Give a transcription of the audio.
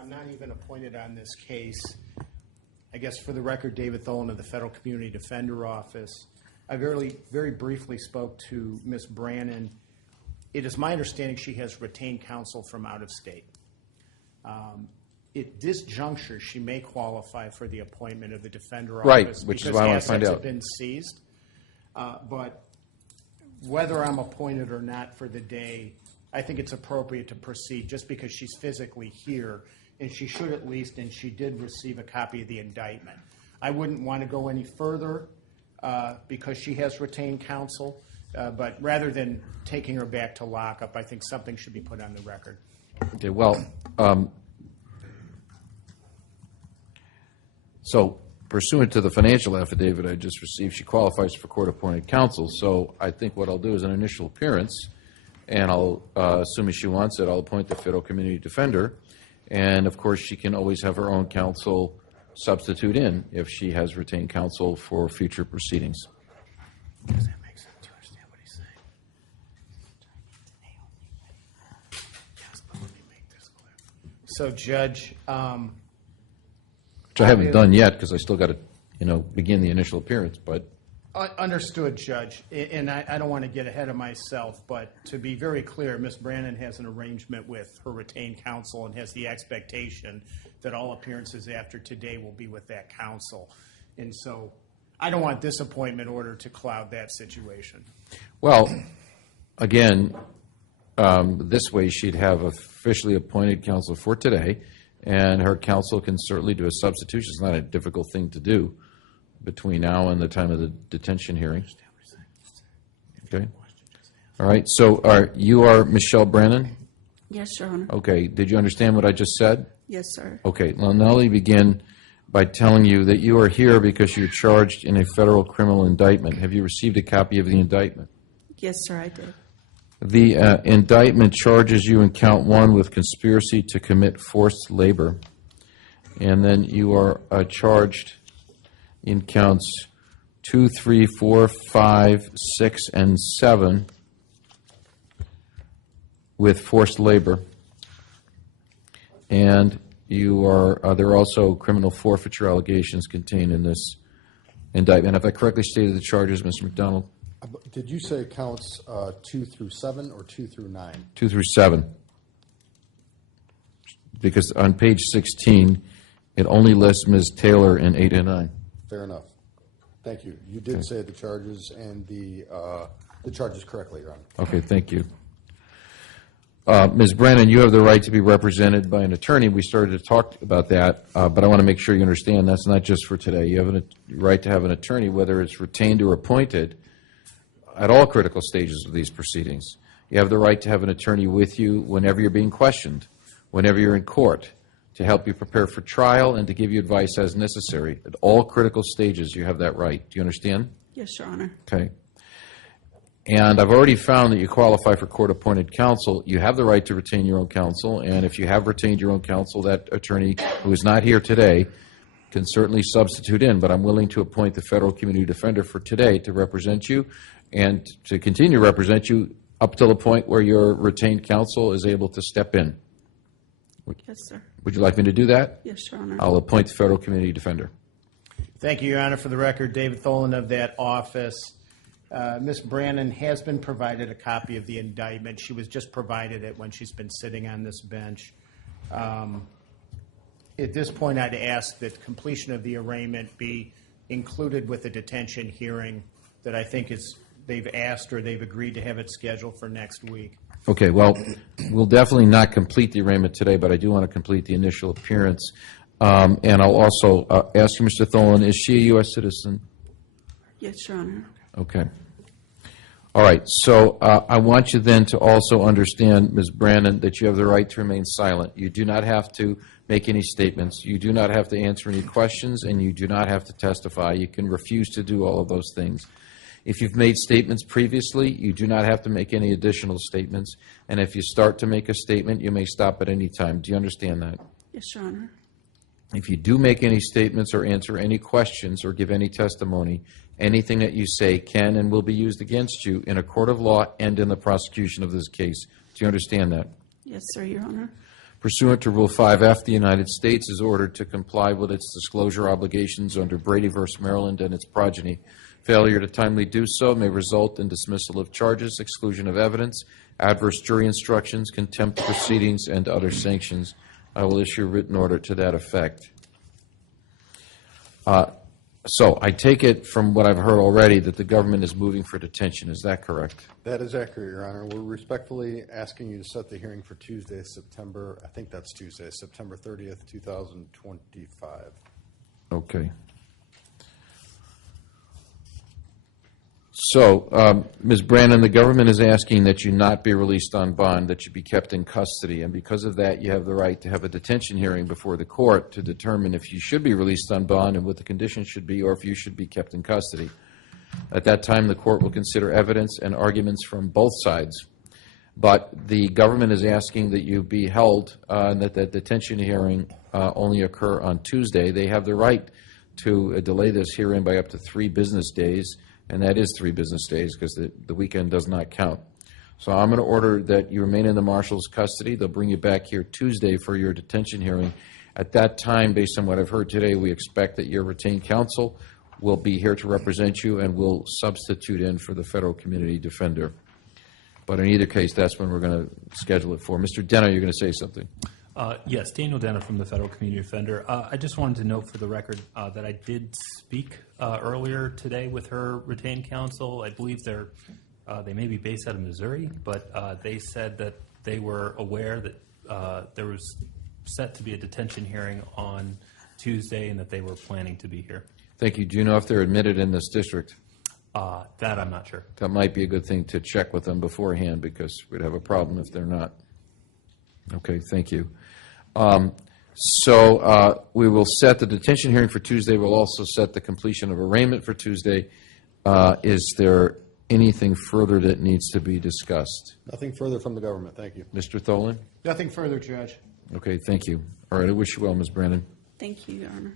I'm not even appointed on this case. I guess for the record, David Tholen of the Federal Community Defender Office. I very briefly spoke to Ms. Brannon. It is my understanding she has retained counsel from out of state. At this juncture, she may qualify for the appointment of the Defender Office which is why I want to find out. because assets have been seized. But whether I'm appointed or not for the day, I think it's appropriate to proceed just because she's physically here, and she should at least, and she did receive a copy of the indictment. I wouldn't want to go any further because she has retained counsel, but rather than taking her back to lockup, I think something should be put on the record. Okay, well, so pursuant to the financial affidavit I just received, she qualifies for court-appointed counsel. So I think what I'll do is an initial appearance, and I'll, assuming she wants it, I'll appoint the Federal Community Defender. And, of course, she can always have her own counsel substitute in if she has retained counsel for future proceedings. Does that make sense? Do you understand what he's saying? Yes, but let me make this clear. So, Judge, Which I haven't done yet because I still got to, begin the initial appearance, but. Understood, Judge, and I don't want to get ahead of myself, but to be very clear, Ms. Brannon has an arrangement with her retained counsel and has the expectation that all appearances after today will be with that counsel. And so I don't want this appointment order to cloud that situation. Well, again, this way she'd have officially appointed counsel for today, and her counsel can certainly do a substitution. It's not a difficult thing to do between now and the time of the detention hearing. Okay. All right. So you are Michelle Brannon? Yes, Your Honor. Okay. Did you understand what I just said? Yes, sir. Okay. Well, now let me begin by telling you that you are here because you're charged in a federal criminal indictment. Have you received a copy of the indictment? Yes, sir, I did. The indictment charges you in count 1 with conspiracy to commit forced labor. And then you are charged in counts 2, 3, 4, 5, 6, and 7 with forced labor. And you are there are also criminal forfeiture allegations contained in this indictment. Have I correctly stated the charges, Mr. McDonald? Did you say counts 2 through 7 or 2 through 9? 2 through 7. Because on page 16, it only lists Ms. Taylor in 8 and 9. Fair enough. Thank you. You did say the charges and the charges correctly, Your Honor. Okay, thank you. Ms. Brannon, you have the right to be represented by an attorney. We started to talk about that, but I want to make sure you understand that's not just for today. You have a right to have an attorney, whether it's retained or appointed, at all critical stages of these proceedings. You have the right to have an attorney with you whenever you're being questioned, whenever you're in court, to help you prepare for trial and to give you advice as necessary. At all critical stages, you have that right. Do you understand? Yes, Your Honor. Okay. And I've already found that you qualify for court-appointed counsel. You have the right to retain your own counsel, and if you have retained your own counsel, that attorney who is not here today can certainly substitute in, but I'm willing to appoint the Federal Community Defender for today to represent you and to continue to represent you up to the point where your retained counsel is able to step in. Yes, sir. Would you like me to do that? Yes, Your Honor. I'll appoint the Federal Community Defender. Thank you, Your Honor. For the record, David Tholen of that office. Ms. Brannon has been provided a copy of the indictment. She was just provided it when she's been sitting on this bench. At this point, I'd ask that completion of the arraignment be included with the detention hearing that I think they've asked or they've agreed to have it scheduled for next week. Okay, well, we'll definitely not complete the arraignment today, but I do want to complete the initial appearance. And I'll also ask you, Mr. Tholen, is she a U.S. citizen? Yes, Your Honor. Okay. All right, so I want you then to also understand, Ms. Brannon, that you have the right to remain silent. You do not have to make any statements. You do not have to answer any questions, and you do not have to testify. You can refuse to do all of those things. If you've made statements previously, you do not have to make any additional statements. And if you start to make a statement, you may stop at any time. Do you understand that? Yes, Your Honor. If you do make any statements or answer any questions or give any testimony, anything that you say can and will be used against you in a court of law and in the prosecution of this case. Do you understand that? Yes, sir, Your Honor. Pursuant to Rule 5F, the United States is ordered to comply with its disclosure obligations under Brady v. Maryland and its progeny. Failure to timely do so may result in dismissal of charges, exclusion of evidence, adverse jury instructions, contempt proceedings, and other sanctions. I will issue a written order to that effect. So I take it from what I've heard already that the government is moving for detention. Is that correct? That is accurate, Your Honor. We're respectfully asking you to set the hearing for Tuesday, September 30th, 2025. Okay. So, Ms. Brannon, the government is asking that you not be released on bond, that you be kept in custody, and because of that, you have the right to have a detention hearing before the court to determine if you should be released on bond and what the conditions should be, or if you should be kept in custody. At that time, the court will consider evidence and arguments from both sides, but the government is asking that you be held, and that that detention hearing only occur on Tuesday. They have the right to delay this hearing by up to 3 business days, and that is 3 business days because the weekend does not count. So I'm going to order that you remain in the marshal's custody. They'll bring you back here Tuesday for your detention hearing. At that time, based on what I've heard today, we expect that your retained counsel will be here to represent you and will substitute in for the federal community defender. But in either case, that's when we're going to schedule it for. Mr. Denner, you're going to say something. Yes, Daniel Denner from the Federal Community Defender. I just wanted to note for the record that I did speak earlier today with her retained counsel. I believe they may be based out of Missouri, but they said that they were aware that there was set to be a detention hearing on Tuesday and that they were planning to be here. Thank you. Do you know if they're admitted in this district? That I'm not sure. That might be a good thing to check with them beforehand because we'd have a problem if they're not. Okay, thank you. So we will set the detention hearing for Tuesday. We'll also set the completion of arraignment for Tuesday. Is there anything further that needs to be discussed? Nothing further from the government. Thank you. Mr. Tholen? Nothing further, Judge. Okay, thank you. All right, I wish you well, Ms. Brannon. Thank you, Your Honor.